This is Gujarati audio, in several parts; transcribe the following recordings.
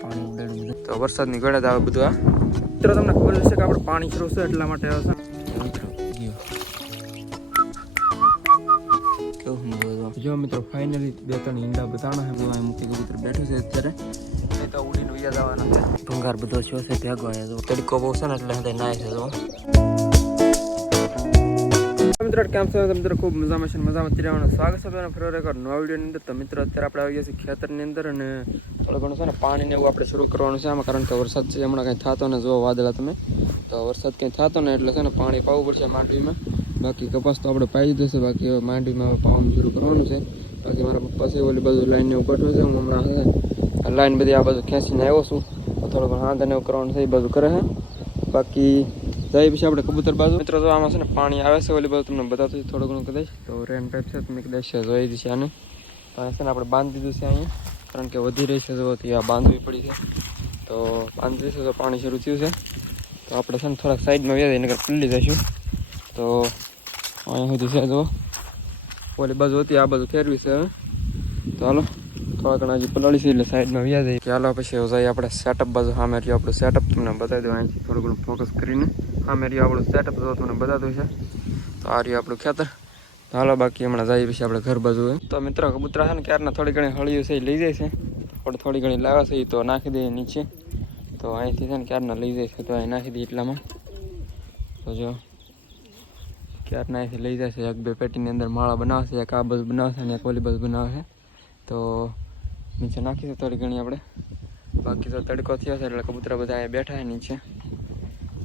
પાણી ઉડાડ્યું બધું તો વરસાદની ગળે તો આવે બધું આ મિત્રો, તમને ખબર હશે કે આપણે પાણી છે એટલા માટે આવશે જો મિત્રો ફાઇનલી બે ત્રણ ઈંડા બતાવના છે બધું મૂકી કબૂતર બેઠું છે અત્યારે. એ તો ઉડીને ઉયા જવાના ભંગાર બધો છો છે, ભેગો અહીંયા તડકો બહુ છે ને, એટલે નાય છે મિત્રો, કેમ છો તો મિત્રો? ખૂબ મજામાં છે મજામાં. જ રહેવાનું સ્વાગત છે બધાનું ફરી એકવાર નવા વિડીયોની અંદર. તો મિત્રો, અત્યારે આપણે આવી ગયા છીએ ખેતરની અંદર અને થોડું ઘણું છે ને પાણી ને એવું આપણે શરૂ કરવાનું છે આમાં, કારણ કે વરસાદ છે, હમણાં કંઈ થતો ને જો વાદળા તમે. તો વરસાદ કંઈ થતો ને એટલે છે ને પાણી પાવું પડશે માંડવીમાં. બાકી કપાસ તો આપણે પાઈ દીધો છે, બાકી હવે માંડવીમાં પાવાનું શરૂ કરવાનું છે. બાકી મારા પપ્પા છે, ઓલી બધું લાઈનને એવું કાઢવું છે, હું હમણાં લાઈન બધી આ બાજુ ખેંચીને આવ્યો છું. થોડું ઘણું હાથ એવું કરવાનું છે, એ બધું કરે છે. બાકી જાય પછી આપણે કબૂતર બાજુ. મિત્રો તો આમાં છે ને પાણી આવે છે ઓલી બાજુ તમને બતાવતું છે થોડું ઘણું કદાચ. તો રેન ટાઈપ છે તમે કદાચ જોઈ દીધી આને. તો આ છે ને આપણે બાંધી દીધું છે અહીંયા. કારણ કે વધી રહી છે તો આ બાંધવી પડી છે. તો બાંધી છે તો પાણી શરૂ થયું છે. તો આપણે છે ને થોડાક સાઈડમાં વ્યાજ નગર ખુલ્લી જઈશું. તો અહીંયા સુધી છે તો ઓલી બાજુ હતી આ બાજુ ફેરવી છે હવે. તો હાલો થોડા ઘણા હજી પલાળી છે એટલે સાઈડમાં વ્યાજ હાલો પછી જાય આપણે સેટઅપ બાજુ સામે રહ્યું આપણું સેટઅપ તમને બતાવી દઉં અહીંથી થોડું ઘણું ફોકસ કરીને. સામે રહ્યું આપણું સેટઅપ તો તમને બતાવ્યું છે. તો આ રહ્યું આપણું ખેતર. હાલો બાકી હમણાં જઈએ પછી આપણે ઘર બાજુ. તો મિત્રો કબૂતરા છે ને ક્યારના થોડી ઘણી હળિયું છે એ લઈ જાય છે. આપણે થોડી ઘણી લાવે છે એ તો નાખી દઈએ નીચે. તો અહીંથી છે ને ક્યારના લઈ જાય છે તો અહીં નાખી દઈએ એટલામાં. તો જો, ક્યારના અહીંથી લઈ જાય છે. એક બે પેટીની અંદર માળા બનાવશે, એક આ બસ બનાવશે અને એક ઓલી બસ બનાવશે. તો નીચે નાખીશું થોડી ઘણી આપણે. બાકી તો તડકો થયો છે એટલે કબૂતરા બધા અહીંયા બેઠા છે નીચે.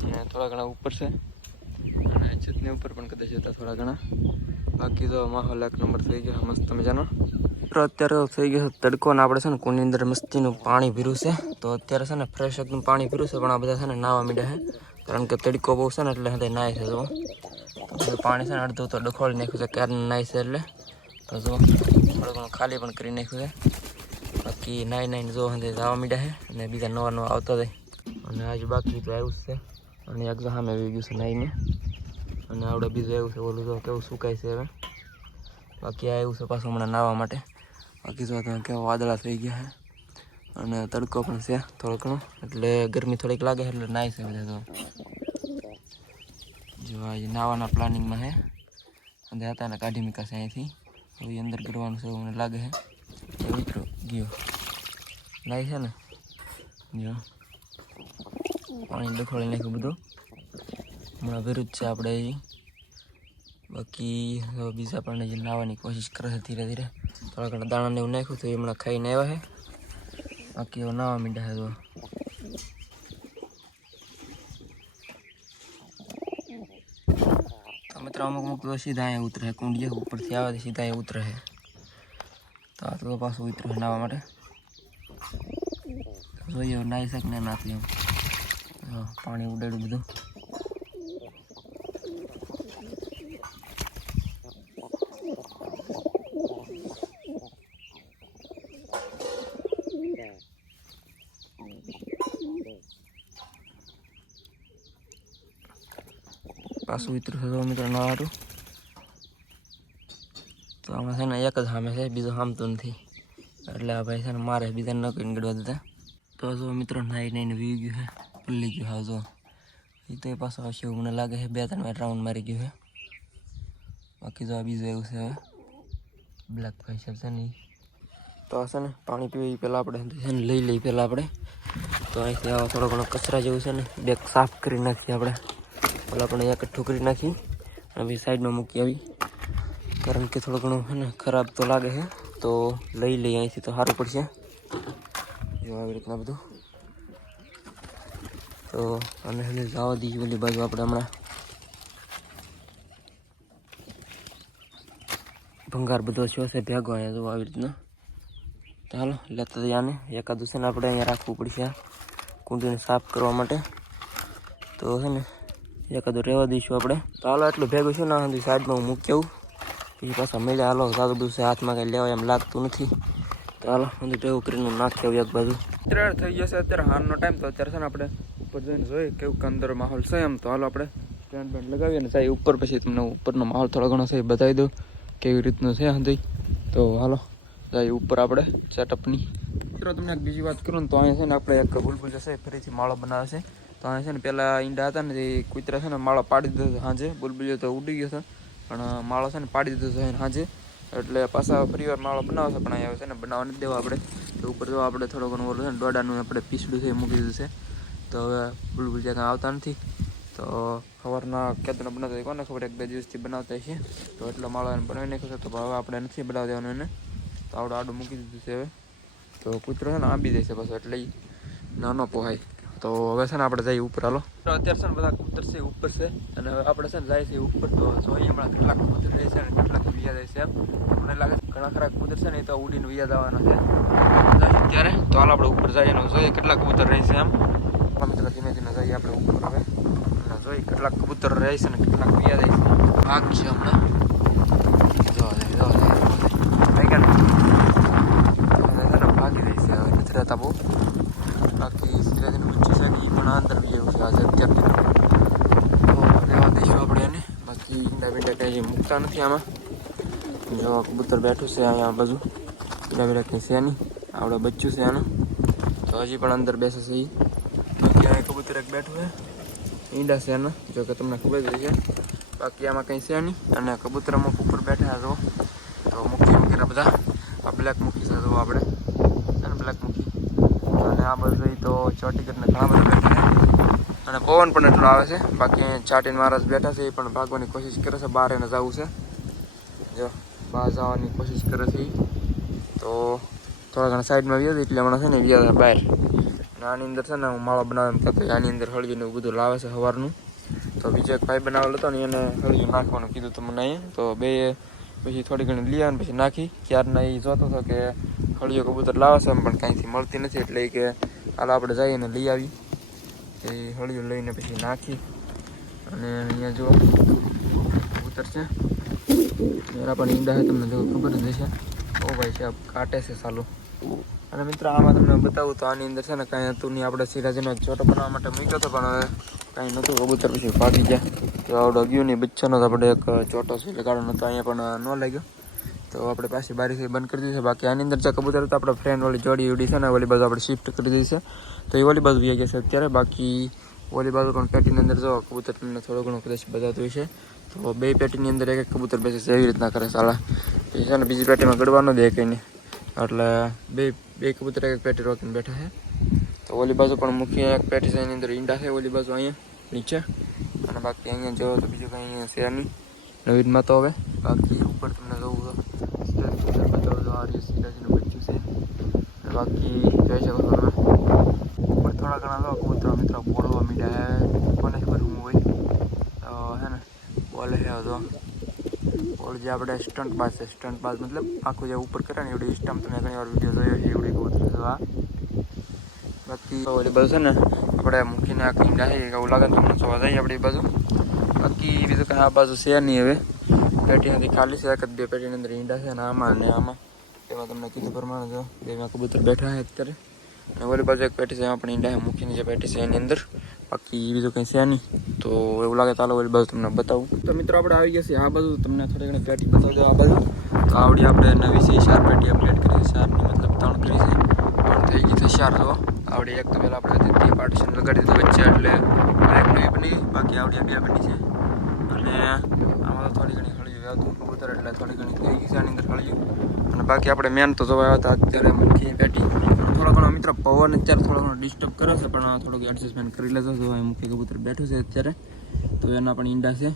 અને થોડા ઘણા ઉપર છે. અને છતની ઉપર પણ કદાચ હતા થોડા ઘણા. બાકી તો માહોલ એક નંબર થઈ ગયો. મસ્ત મજાનો. મિત્રો, અત્યારે થઈ ગયો તડકો ને આપણે છે ને કુંડની અંદર મસ્તીનું પાણી ભીરું છે. તો અત્યારે છે ને ફ્રેશ એકદમ પાણી ભીરું છે, પણ આ બધા છે ને નાવા મીડ્યા છે. કારણ કે તડકો બહુ છે ને એટલે હવે નાય છે જો પાણી છે ને અડધું તો ડખોળી નાખ્યું છે ક્યારે નાય છે એટલે. તો જો થોડું ઘણું ખાલી પણ કરી નાખ્યું છે. બાકી નાઈ નાઈને જો હંધે જવા મીડ્યા છે. અને બીજા નવા નવા આવતા જાય. અને આજે બાકી તો આવ્યું છે. અને એક સામે આવી ગયું છે નાઈને. અને આવડે બીજું આવ્યું છે, ઓલું જો કેવું સુકાય છે હવે. બાકી આવ્યું છે પાછું હમણાં નાહવા માટે. બાકી જો તમે કેવા વાદળા થઈ ગયા છે. અને તડકો પણ છે થોડો ઘણો. એટલે ગરમી થોડીક લાગે એટલે નાય છે બધા તો. જો નાવાના પ્લાનિંગમાં છે. અને હતા ને કાઢી મૂકાશે અહીંથી. હવે અંદર કરવાનું છે મને લાગે છે. ઉતરો. ગયો. નાય છે ને? જો પાણી ડખોળી નાખ્યું બધું. હમણાં વિરુદ્ધ છે આપણે બાકી બીજા પણ જે લાવવાની કોશિશ કરે છે ધીરે ધીરે. થોડા ઘણા દાણાને એવું નાખ્યું તો એ હમણાં ખાઈને આવ્યા છે. બાકી એવો નાવા મીંડા છે તો. મિત્રો અમુક અમુક તો સીધા અહીંયા ઉતરે છે. કુંડિયા ઉપરથી આવે તો સીધા અહીંયા ઉતરે છે. તો આ તો પાછું ઉતરે નાવા માટે. જોઈએ નાહી શકે ને નાથી એમ. પાણી ઉડાડ્યું બધું. પાછું તો મિત્રો ન હારું તો આમાં છે ને એક જ સામે છે, બીજો સામતું નથી. એટલે આ ભાઈ છે ને મારે બીજા ન કરીને ગડવા દીધા. તો જો મિત્રો નાઈ નાઈને વી ગયું છે. પલ્લી ગયું હા, જો. એ તો એ પાછો આવશે એવું મને લાગે છે. બે ત્રણ વાર રાઉન્ડ મારી ગયું છે. બાકી તો આ બીજું એવું છે હવે. બ્લેક ભાઈ છે ને તો છે ને, પાણી પીવી પહેલાં આપણે છે ને લઈ લઈએ પહેલાં આપણે. તો અહીંથી આવા થોડો ઘણો કચરા જેવું છે ને, બેગ સાફ કરી નાખીએ આપણે. પેલા આપણે અહીંયા કઠ્ઠું કરી નાખી અને પછી સાઈડમાં મૂકી આવી. કારણ કે થોડું ઘણું છે ને ખરાબ તો લાગે છે. તો લઈ લઈએ અહીંથી તો સારું પડશે. જો આવી રીતના બધું. તો અને હવે જવા દઈએ ઓલી બાજુ આપણે હમણાં. ભંગાર બધો છો છે, ભેગો અહીંયા જો આવી રીતના. હાલો લેતા આને. એકાદું છે ને આપણે અહીંયા રાખવું પડશે કુંડીને સાફ કરવા માટે. તો છે ને એકાદું રહેવા દઈશું આપણે. હાલો એટલું ભેગું છે ને સુધી સાઈડમાં હું મૂકી આવું. પછી પાછા મળ્યા હાલો સાધુ બધું હાથમાં કંઈ લેવાય એમ લાગતું નથી. તો હાલો, બધું ભેગું કરીને નાખી આવું એક બાજુ. અત્યારે થઈ જશે અત્યારે હારનો ટાઈમ તો અત્યારે છે ને આપણે ઉપર જઈને જોઈએ કેવું અંદર માહોલ છે એમ. તો હાલો આપણે સ્ટેન્ડ બેન્ડ લગાવીએ ને સાહેબ ઉપર પછી તમને ઉપરનો માહોલ થોડો ઘણો છે બતાવી દઉં કેવી રીતનો છે હંધી. તો હાલો, જાય ઉપર આપણે સેટઅપની મિત્રો, તમને એક બીજી વાત કરું ને તો અહીંયા છે ને આપણે એક બુલબુલ જશે, ફરીથી માળો બનાવે છે. તો અહીંયા છે ને પહેલાં ઈંડા હતા ને તે કૂતરા છે ને માળો પાડી દીધો હતો સાંજે બુલબુલ તો ઉડી ગયો હતો પણ માળો છે ને પાડી દીધો છે સાંજે એટલે પાછા ફરીવાર માળો બનાવે છે, પણ અહીંયા છે ને બનાવવા નથી દેવા આપણે. તો ઉપર જો આપણે થોડો ઘણો ઓલું છે ને દોડાનું આપણે પીસડું છે એ મૂકી દીધું છે. તો હવે બુલબુલ જ્યાં કાંઈ આવતા નથી. તો સવારના કેદનો બનાવતા કોને ખબર? એક બે દિવસથી બનાવતા છે. તો એટલો માળો એને બનાવી નાખ્યો છે. તો હવે આપણે નથી બનાવી દેવાનું એને. તો આવડું આડું મૂકી દીધું છે હવે. તો કૂતરો છે ને આંબી છે પાછો એટલે નાનો પોહાય. તો હવે છે ને આપણે જઈએ ઉપર. હાલો. અત્યારે છે ને બધા કૂતર છે ઉપર છે. અને હવે આપણે છે ને જાય છે ઉપર. તો જોઈએ હમણાં કેટલાક કૂતર જાય છે અને કેટલાક વિયા જાય છે એમ. મને લાગે છે ઘણા ખરા કૂતર છે ને એ તો ઉડીને વિયા જવાના છે. જાય ત્યારે. તો હાલ આપણે ઉપર જઈએ જોઈએ કેટલા કૂતર રહે છે એમ. અમે તો ધીમે ધીમે જઈએ આપણે ઉપર હવે. અને જોઈએ કેટલાક કબૂતર રહે છે અને કેટલાક વિયા જાય છે. ભાગ છે હમણાં. જો જાય જો જાય ભાઈ ગયા ને? એને ભાગી રહી છે હવે નથી રહેતા બહુ. બાકી સિરાજની બચ્ચી છે ને એ પણ અંદર બી એવું છે આજે અત્યારની તો રહેવા દઈશું આપણે એને. બાકી ઈંડા બીંડા કંઈ મૂકતા નથી આમાં. જો કબૂતર બેઠું છે અહીંયા આ બાજુ. ઈંડા બીંડા કંઈ છે નહીં. આપણે બચ્ચું છે આનું. તો હજી પણ અંદર બેસે છે એ એક બેઠું છે. ઈંડા છે એના, જો તમને ખબર જ છે બાકી આમાં કંઈ છે નહીં. અને કબૂતર અમુક ઉપર બેઠા જો તો મૂકી વગેરે બધા, આ બ્લેક મૂકી છે જો આપણે. બ્લેક મૂકી. અને આ બધું તો ચોટી કરીને ઘણા બધા બેઠા અને પવન પણ એટલો આવે છે. બાકી ચાટીન મહારાજ બેઠા છે, એ પણ ભાગવાની કોશિશ કરે છે, બહાર એને જવું છે. જો, બહાર જવાની કોશિશ કરે છે. તો થોડા ઘણા સાઈડમાં વ્યાજ એટલે હમણાં છે ને વ્યાજ બહાર. આની અંદર છે ને હું માળો બનાવવાનું કહેતો, આની અંદર હળવીને એવું બધું લાવે છે સવારનું તો બીજો એક ભાઈ બનાવેલો હતો ને, એને હળવી નાખવાનું કીધું તમને મને અહીંયા તો બે પછી થોડી ઘણી લઈ આવે પછી નાખી. ક્યારના એ જોતો હતો કે હળીઓ કબૂતર લાવે છે એમ, પણ કાંઈથી મળતી નથી. એટલે કે, હાલ, આપણે જઈએ ને લઈ આવી. એ હળીઓ લઈને પછી નાખી. અને અહીંયા જો કબૂતર છે. એના પણ ઈંડા છે, તમને જો ખબર જ હશે. ઓ ભાઈ સાહેબ, કાટે છે સાલું. અને મિત્ર, આમાં તમને બતાવું તો આની અંદર છે ને કાંઈ હતું નહીં. આપણે સિરાજીનો છોટો બનાવવા માટે મૂક્યો હતો, પણ હવે કાંઈ નહોતું. કબૂતર પછી ભાગી ગયા. તો આવડો ગયું નહીં. બચ્ચાનો તો આપણે એક ચોટો છે, લગાડવાનો તો અહીંયા પણ ન લાગ્યો. તો આપણે પાછી બારીથી બંધ કરી દીધી બાકી આની અંદર જે કબૂતર હતા, આપણે ફ્રેન્ડ વાળી જોડી ઉડી છે ને, ઓલી બાજુ આપણે શિફ્ટ કરી દીધી તો એ ઓલી બાજુ વ્યા ગયા છે અત્યારે. બાકી ઓલી બાજુ પણ પેટીની અંદર જો કબૂતર તમને થોડો ઘણો કદાચ બતાવતું છે તો બે પેટીની અંદર એક એક કબૂતર બેસે છે. એવી રીતના કરે સાલા છે ને, બીજી પેટીમાં ગડવાનો દે કંઈ નહીં. એટલે બે બે કબૂતર એક પેટી રોકીને બેઠા છે. તો ઓલી બાજુ પણ મુખ્ય એક પેટી છે, એની અંદર ઈંડા છે, ઓલી બાજુ અહીંયા નીચે. અને બાકી અહીંયા જો તો બીજું કંઈ અહીંયા છે નહીં. નવીનમાં તો હવે. બાકી ઉપર તમને જોવું તો બતાવું તો આ રહ્યું બચ્ચું છે. બાકી જોઈ શકો છો તમે. ઉપર થોડા ઘણા તો કબૂતરો મિત્રો બોલવા મીડ્યા કોને ખબર હું હોય. તો હે ને, બોલે છે તો. બોલ જે આપણે સ્ટન્ટ પાસ છે સ્ટન્ટ પાસ મતલબ આખું જે ઉપર કરે ને એવડી સ્ટમ્પ તમે ઘણી વાર વીડિયો જોયો છે એવડી કબૂતર તો આ. બાકી ઓલી બાજુ છે ને, આપણે મૂકીને આ ઈંડા છે એવું લાગે તમને જોવા જઈએ આપણી બાજુ. બાકી બીજું કાંઈ આ બાજુ છે નહીં હવે. પેટી નથી ખાલી છે, એક બે પેટીની અંદર ઈંડા છે અને આમાં અને આમાં. એમાં તમને કીધું પ્રમાણે જો બેમાં કબૂતર બેઠા છે અત્યારે. અને ઓલી બાજુ એક પેટી છે, એમાં પણ ઈંડા મૂકીને જે પેટી છે એની અંદર. બાકી બીજું કંઈ છે નહીં. તો એવું લાગે ચાલો ઓલી બાજુ તમને બતાવું. તો મિત્રો આપણે આવી ગયા છીએ આ બાજુ તમને થોડી ઘણી પેટી બતાવી દો આ બાજુ. તો આવડી આપણે નવી છે ચાર પેટી અપડેટ કરી છે ચારની મતલબ ત્રણ કરી છે. પણ થઈ ગઈ છે ચાર જો. આવડી એક તો પહેલાં આપણે તે પાર્ટીશન લગાડી દીધું વચ્ચે, એટલે એક નવી બની. બાકી આવડી બે બની છે. અને આમાં તો થોડી ઘણી આવતું કબૂતર એટલે થોડી ઘણી થઈ ગઈ છે આની અંદર. બાકી આપણે મેન તો જોવા આવ્યા હતા અત્યારે પેટી પણ થોડો ઘણો મિત્ર પવન અત્યારે થોડો ઘણો ડિસ્ટર્બ કરે છે, પણ થોડુંક એડજસ્ટમેન્ટ કરી લેજો. તો મુખ્ય કબૂતર બેઠું છે અત્યારે, તો એના પણ ઈંડા છે.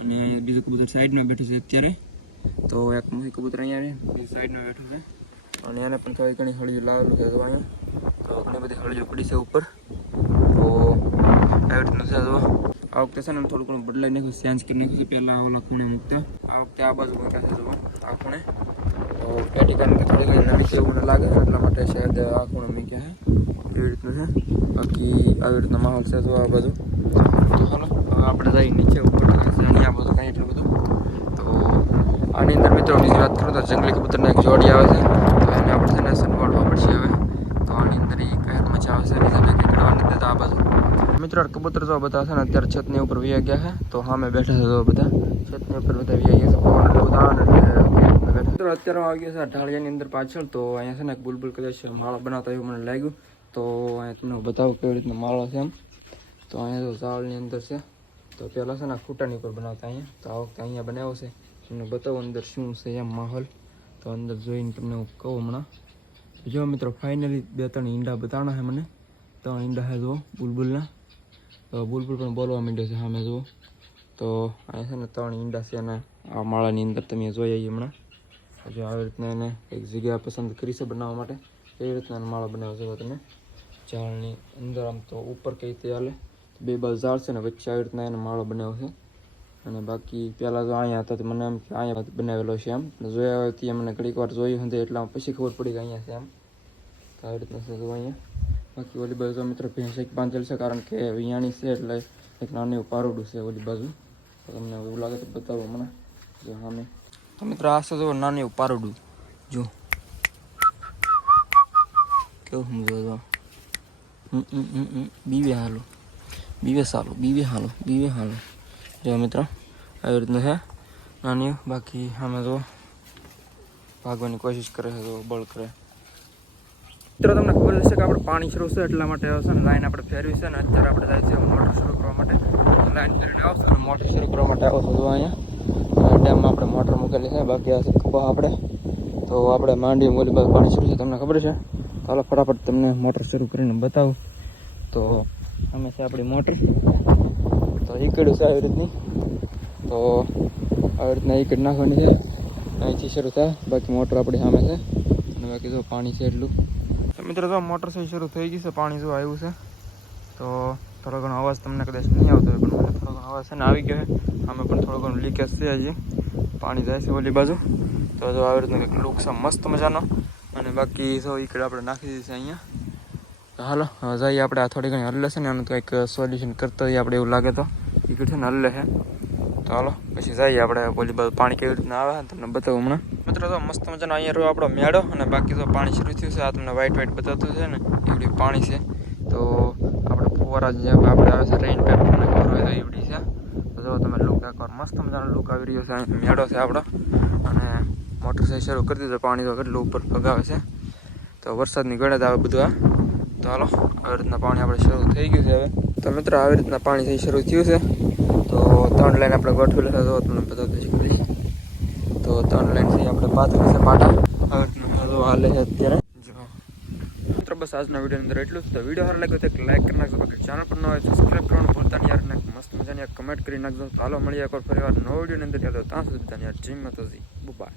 અને બીજું કબૂતર સાઈડમાં બેઠું છે અત્યારે. તો એક મુખ્ય કબૂતર અહીંયા સાઈડમાં બેઠું છે. અને એને પણ થોડી ઘણી હળીઓ લાવેલું છે અહીંયા. તો ઘણી બધી હળિયું પડી છે ઉપર. તો આવી રીતનું છે આ વખતે છે ને થોડું ઘણું બદલાઈ નાખ્યું ચેન્જ કરી નાખ્યું છે. પહેલાં ઓલા ખૂણે મૂકતા. આ વખતે આ બાજુ મૂક્યા છે જુઓ આ ખૂણે. તો પેટી કારણ થોડી ઘણી નાની છે એવું મને લાગે, એટલા માટે શાયદ આ ખૂણો મૂક્યા છે એવી રીતનું છે. બાકી આવી રીતનો માહોલ છે તો આ બધું તો ચાલો આપણે જઈ નીચે ઉપર અહીંયા બધું કાંઈ એટલું બધું. તો આની અંદર મિત્રો બીજી વાત કરું તો જંગલી કબૂતરને એક જોડી આવે છે. તો એને આપણે છે ને સંભાળવા પડશે હવે. તો આની અંદર એ કહેર મજા આવશે બીજા બે નીકળવાની અંદર આ બાજુ. મિત્રો કબૂતર તો બધા છે ને અત્યારે છતની ઉપર વ્યા ગયા છે. તો સામે બેઠા છે તો બધા. છતની ઉપર બધા વ્યા ગયા છે. મિત્રો, અત્યારે આવી ગયો છે અઢાળિયાની અંદર પાછળ. તો અહીંયા છે ને બુલબુલ કદાચ માળો બનાવતા એવું મને લાગ્યું. તો અહીંયા તમને બતાવું કેવી રીતનો માળો છે એમ. તો અહીંયા તો ઝાડની અંદર છે. તો પહેલાં છે ને ખૂટાની ઉપર બનાવતા અહીંયા. તો આ વખતે અહીંયા બનાવ્યો છે. તમને બતાવું અંદર શું છે એમ માહોલ. તો અંદર જોઈને તમને હું કહું હમણાં. જો મિત્રો ફાઇનલી બે ત્રણ ઈંડા બતાવણા છે મને. ત્રણ ઈંડા છે જુઓ બુલબુલના. તો બુલબુલ પણ બોલવા માંડ્યો છે સામે જુઓ તો અહીંયા છે ને ત્રણ ઈંડા છે અને આ માળાની અંદર તમે જોઈ આવી હમણાં. જો આવી રીતના એને એક જગ્યા પસંદ કરી છે બનાવવા માટે. એવી રીતના માળો બનાવ્યો છે તમે. ઝાડની અંદર આમ તો ઉપર કઈ રીતે હાલે. બે બાજુ ઝાડ છે ને વચ્ચે આવી રીતના એને માળો બનાવ્યો છે. અને બાકી પહેલાં તો અહીંયા હતા તો મને એમ કે અહીંયા બનાવેલો છે એમ. જોયા હોય ત્યાં મને ઘડીક વાર જોયું હતું એટલે પછી ખબર પડી કે અહીંયા છે એમ. તો આવી રીતના છે જો અહીંયા. બાકી ઓલી બાજુ તો મિત્ર ભેંસ એક બાંધેલ છે કારણ કે વિયાણી છે એટલે એક નાનું એવું પારોડું છે ઓલી બાજુ. તો તમને એવું લાગે તો બતાવો મને. જો સામે. તો મિત્રો આ જો નાનું પારોડું. જો. કેવું સમજો તો. બીવે હાલો. બીવે સાલો, બીવે હાલો બીવે હાલો. જો મિત્રો, આવી રીતનું છે. નાની બાકી અમે તો ભાગવાની કોશિશ કરે છે તો બળ કરે. મિત્રો, તમને ખબર હશે કે આપણે પાણી શરૂ છે, એટલા માટે આવશે ને લાઈન આપણે ફેરવી છે ને અત્યારે આપણે જાય છે, મોટર શરૂ કરવા માટે. લાઈન ફેરવીને આવશે અને મોટર શરૂ કરવા માટે આવશે તો અહીંયા. ડેમમાં આપણે મોટર મૂકેલી છે, બાકી આ કપા આપણે. તો આપણે માંડી મોલી બાજુ પાણી શરૂ છે, તમને ખબર છે? ચાલો ફટાફટ તમને મોટર શરૂ કરીને બતાવું. તો અમે છે આપણી મોટર. તો ઈકડું છે આવી રીતની. તો આવી રીતના ઈકડ નાખવાની છે. અહીંથી શરૂ થાય. બાકી મોટર આપણી સામે છે. અને બાકી જો પાણી છે એટલું. તો મિત્રો જો મોટર છે શરૂ થઈ ગઈ છે. પાણી જો આવ્યું છે. તો થોડો ઘણો અવાજ તમને કદાચ નહીં આવતો હોય, પણ થોડો છે ને આવી ગયો છે. અમે પણ થોડો ઘણો લીકેજ છે હજી પાણી જાય છે ઓલી બાજુ. તો જો આવી રીતનું કંઈક લુક છે. મસ્ત મજાનો. અને બાકી સૌ ઈકડે આપણે નાખી દીધી છે અહીંયા. હાલો, હવે જઈએ આપણે. આ થોડી ઘણી હલ્લે છે ને આનું કંઈક સોલ્યુશન કરતા હોઈએ આપણે એવું લાગે તો. ઈકડ છે ને હલ્લે છે. તો હાલો, પછી જઈએ આપણે ઓલી બાજુ પાણી કેવી રીતના આવે તમને બતાવું હમણાં. મિત્રો તો મસ્ત મજાનો અહીંયા રહ્યો આપણો મેળો. અને બાકી તો પાણી શરૂ થયું છે, આ તમને વ્હાઈટ વ્હાઈટ બતાવતું છે ને. એવડી પાણી છે. તો આપણે ફુવારા જે આપણે આવે છે રેઇન પેપ તમને ખબર હોય તો એવડી છે તો જો તમે લુક એકવાર મસ્ત મજાનો લુક આવી રહ્યો છે. મેળો છે આપણો. અને મોટર સાઈડ શરૂ કરી દીધો. પાણી તો કેટલું ઉપર પગાવે છે. તો વરસાદની ગળે આવે બધું આ. તો હાલો, આવી રીતના પાણી આપણે શરૂ થઈ ગયું છે હવે. તો મિત્રો, આવી રીતના પાણી થઈ શરૂ થયું છે. તો ત્રણ લાઈન આપણે ગોઠવેલા છે તો તમને બતાવતો શીખવી તો ત્રણ લાઈનથી આપણે પાથરી છે પાટા. આવી રીતના હાલે છે અત્યારે. બસ આજના વીડિયો અંદર એટલું જ. તો વીડિયો સારો લાગ્યો તો લાઈક કરી નાખજો. બાકી ચેનલ પર ન હોય સબસ્ક્રાઈબ કરવાનું ભૂલતા યાર. ને મસ્ત મજાની કમેન્ટ કરી નાખજો. હાલો મળીએ એકવાર ફરી વાર નવો વીડિયો અંદર. તો ત્યાં સુધી બધાને યાર તો જી બાય